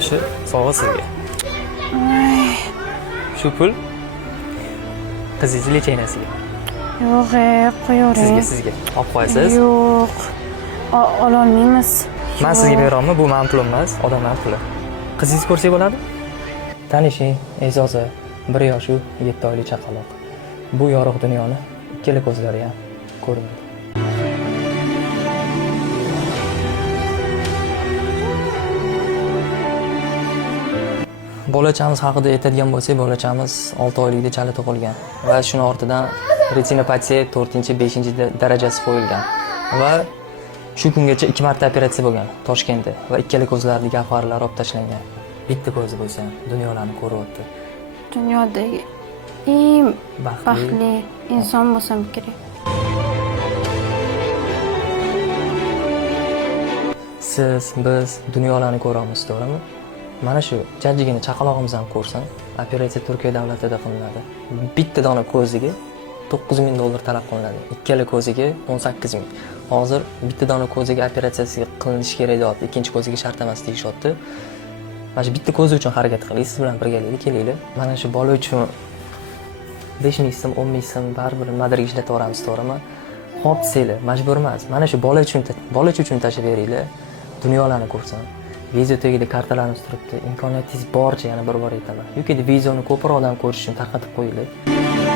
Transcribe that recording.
Shu sovg'a sizga. Shu pul qizingiz lecheyinasiga. Yo'q, qo'yavering. Sizga olib qo'yasiz. Yo'q. Ololmaymiz. Men sizga beraman, bu mening pulim emas, odamlar puli. Qizingiz ko'rsak bo'ladi? Tanishing, E'zoza, 1 yosh 7 oylik chaqaloq. Bu yorug' dunyoni ikkala ko'zlari ham ko'rmaydi. Bolachamiz haqida aytadigan bo'lsak, bolachamiz 6 oylikda chala tug'ilgan va shuni ortidan retinopatiya 4-5 darajasi qo'yilgan va shu kungacha 2 marta operatsiya bo'lgan Toshkentda va ikkala ko'zlaridagi gavharlar olib tashlangan. Bitta ko'zi bo'lsa ham dunyolarni ko'ryapti. Dunyodagi eng Baxtli baxtli inson bo'lsam kerak. siz, biz dunyolarni ko'ramiz, to'g'rimi? Mana shu jajjigina chaqalog'imiz ham ko'rsin. Operatsiya Turkiya davlatida qilinadi. Bitta dona ko'ziga $9,000 talab qilinadi. Ikkala ko'ziga 18,000. Hozir bitta dona ko'ziga operatsiyasi qilinishi kerak deyapti. Ikkinchi ko'ziga shart emas deyishyapti. Mana shu bitta ko'zi uchun harakat qiling, siz bilan birgalikda kelinglar. Mana shu bola uchun 5,000 so'm, 10,000 so'm baribir nimadir ishlatib yuboramiz, to'g'rimi? Xo'p, desanglar, majbur emas. Mana shu bola uchun tashlab beringlar. Dunyolarni ko'rsin. Video tagida kartalarimiz turibdi. Imkoniyatingiz boricha yana bir bor aytaman. Yoki videoni ko'proq odam ko'rish uchun tarqatib qo'yinglar.